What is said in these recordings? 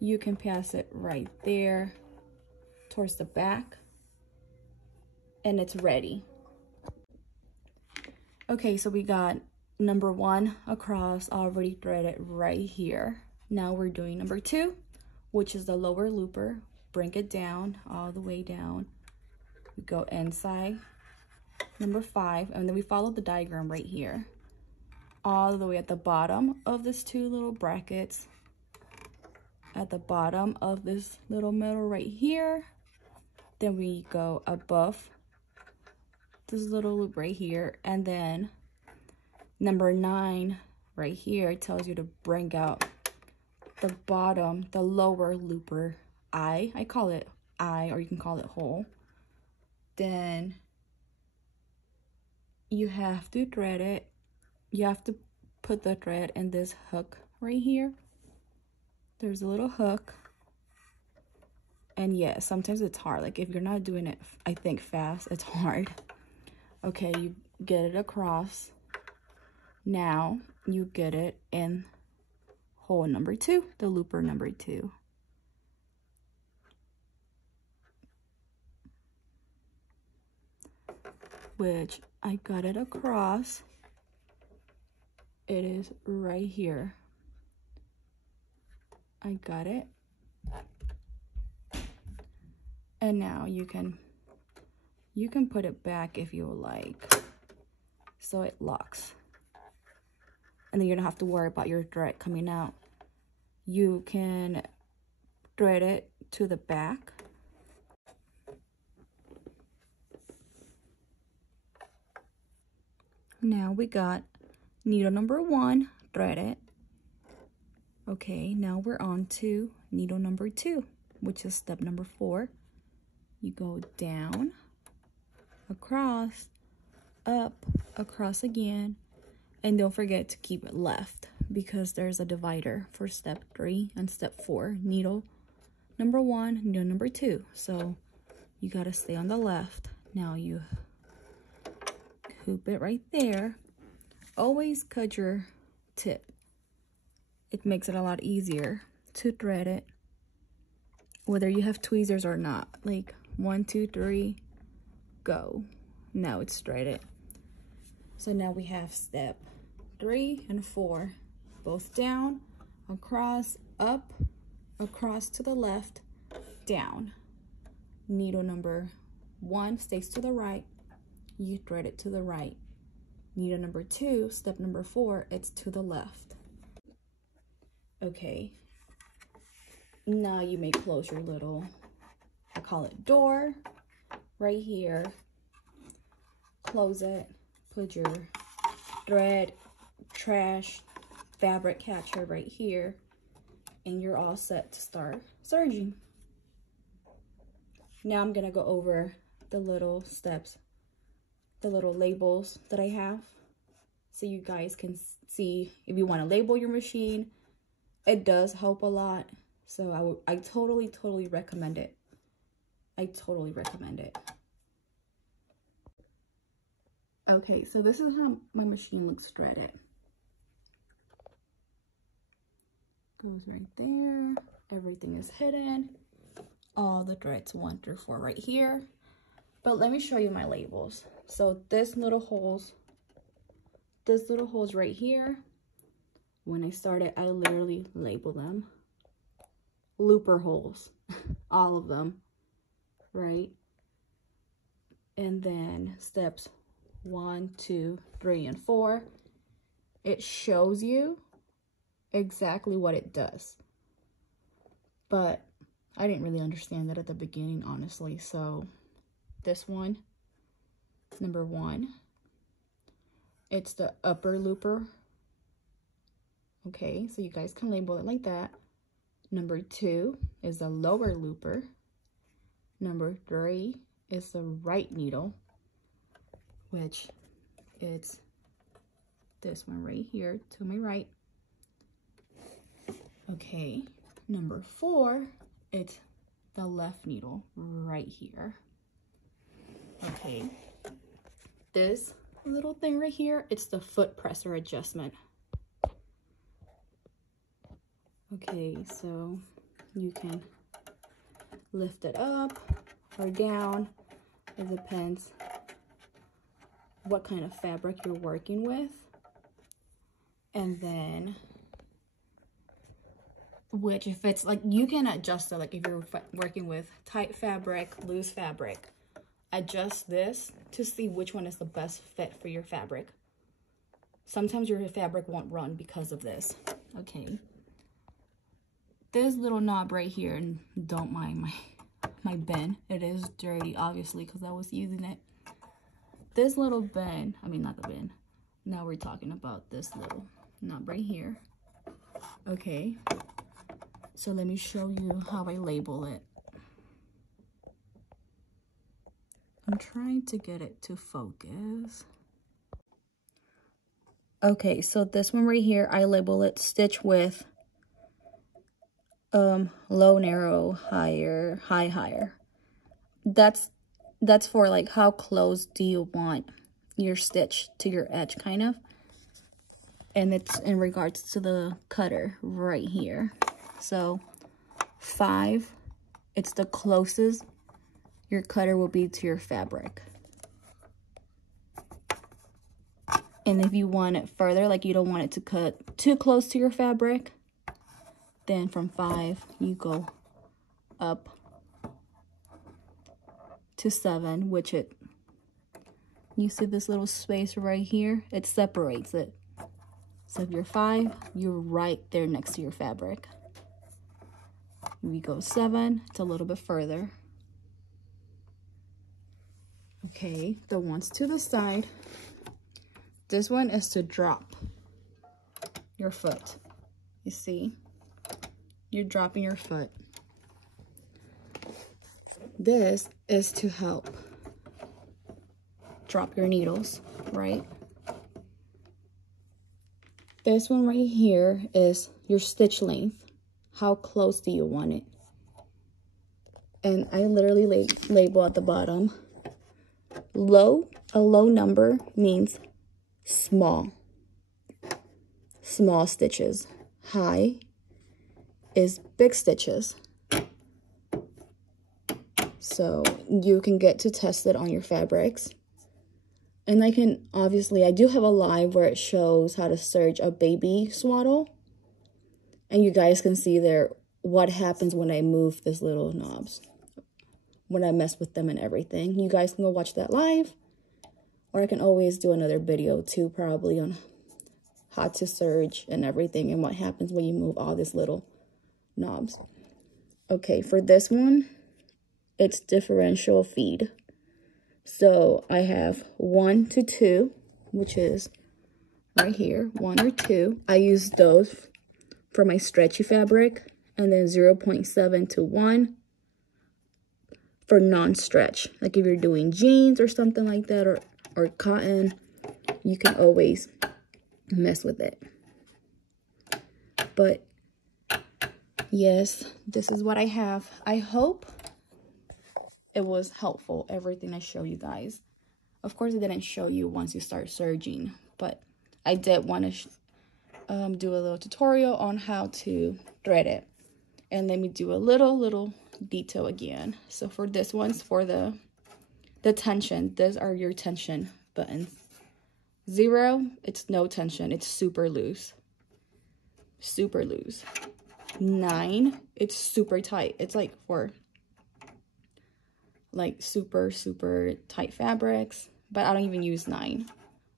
you can pass it right there towards the back, and it's ready. Okay, so we got number 1 across already threaded right here. Now we're doing number 2, which is the lower looper. Bring it down, all the way down. We go inside number 5, and then we follow the diagram right here. All the way at the bottom of this 2 little brackets, at the bottom of this little middle right here. Then we go above this little loop right here, and then number 9 right here tells you to bring out the bottom, the lower looper I call it I, or you can call it hole. Then you have to thread it. You have to put the thread in this hook right here. There's a little hook. And yeah, sometimes it's hard. Like if you're not doing it, I think, fast, it's hard. Okay, you get it across. Now you get it in hole number 2, the looper number 2. Which I got it across. It is right here. I got it. And now you can put it back if you like, so it locks. And then you don't have to worry about your thread coming out. You can thread it to the back. Now we got needle number 1 threaded. Okay, now we're on to needle number 2, which is step number 4. You go down, across, up, across again, and don't forget to keep it left because there's a divider for step 3 and step 4. Needle number 1, needle number 2. So you gotta stay on the left. Now you hoop it right there. Always cut your tip. It makes it a lot easier to thread it, whether you have tweezers or not. Like 1, 2, 3, go. Now it's threaded. So now we have step 3 and 4, both down, across, up, across to the left, down. Needle number 1 stays to the right, you thread it to the right. Needle number 2, step number 4, it's to the left. Okay, now you may close your little, I call it door, right here. Close it, put your thread, trash, fabric catcher right here, and you're all set to start serging. Now I'm gonna go over the little steps, the little labels that I have, so you guys can see if you want to label your machine. It does help a lot, so I totally recommend it. I totally recommend it. Okay, so this is how my machine looks threaded. Goes right there. Everything is hidden. All the threads 1 through 4 right here. But let me show you my labels. So this little holes right here, when I started, I literally labeled them. Looper holes, all of them, right? And then steps 1, 2, 3, and 4, it shows you exactly what it does. But I didn't really understand that at the beginning, honestly. So this one, number 1, it's the upper looper. Okay, so you guys can label it like that. Number 2 is the lower looper. Number 3 is the right needle, which it's this one right here to my right. Okay, number 4, it's the left needle right here. Okay, this little thing right here, it's the foot presser adjustment. Okay, so You can lift it up or down. It depends what kind of fabric you're working with. And then, which if it's like, you can adjust it, like if you're working with tight fabric, loose fabric, adjust this to see which one is the best fit for your fabric. Sometimes your fabric won't run because of this. Okay. This little knob right here, and don't mind my bin. It is dirty, obviously, because I was using it. This little bin, I mean, not the bin. Now we're talking about this little knob right here. Okay. So let me show you how I label it. I'm trying to get it to focus. Okay, so this one right here, I label it stitch width, low, narrow, higher, high, higher. That's for like how close do you want your stitch to your edge, kind of. And it's in regards to the cutter right here. So 5, it's the closest your cutter will be to your fabric. And if you want it further, like you don't want it to cut too close to your fabric, then from 5, you go up to 7, which you see this little space right here? It separates it. So if you're 5, you're right there next to your fabric. We go 7, it's a little bit further. Okay, the ones to the side. This one is to drop your foot. You see? You're dropping your foot. This is to help drop your needles, right? This one right here is your stitch length. How close do you want it? And I literally label at the bottom. Low, a low number means small stitches. High is big stitches. So you can get to test it on your fabrics. And I do have a live where it shows how to serge a baby swaddle. And you guys can see there what happens when I move these little knobs, when I mess with them and everything. You guys can go watch that live. Or I can always do another video too, probably on how to serge and everything and what happens when you move all these little knobs. Okay, for this one, it's differential feed. So I have 1 to 2, which is right here, 1 or 2. I use those for my stretchy fabric, and then 0.7 to 1 for non-stretch. Like if you're doing jeans or something like that, or cotton, you can always mess with it. But yes, this is what I have. I hope it was helpful, everything I show you guys. Of course, I didn't show you once you start serging, but I did want to do a little tutorial on how to thread it. And let me do a little detail again. So for this one's for the tension, these are your tension buttons. 0, it's no tension, it's super loose. 9, it's super tight. It's like for like super tight fabrics, but I don't even use 9.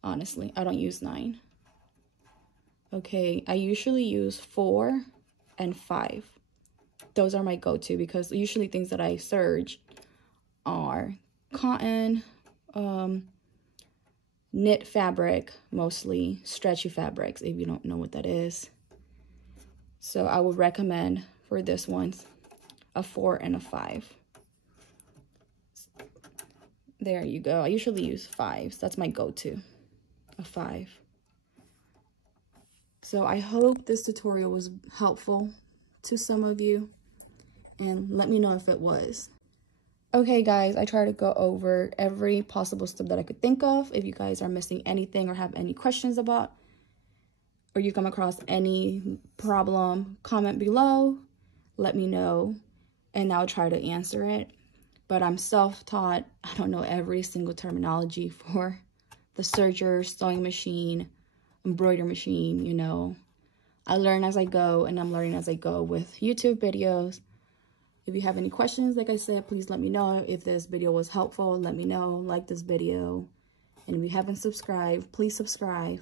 Honestly, I don't use 9. Okay, I usually use 4 and 5. Those are my go-to because usually things that I serge are cotton, knit fabric, mostly stretchy fabrics, if you don't know what that is. So I would recommend for this one a 4 and a 5. There you go. I usually use 5s. That's my go-to, a 5. So I hope this tutorial was helpful to some of you, and let me know if it was. Okay guys, I try to go over every possible step that I could think of. If you guys are missing anything or have any questions about, or you come across any problem, comment below. let me know and I'll try to answer it. But I'm self-taught. I don't know every single terminology for the serger, sewing machine, embroidery machine, you know. I learn as I go, and I'm learning as I go with YouTube videos. If you have any questions, like I said, please let me know. If this video was helpful, let me know. Like this video. And if you haven't subscribed, please subscribe.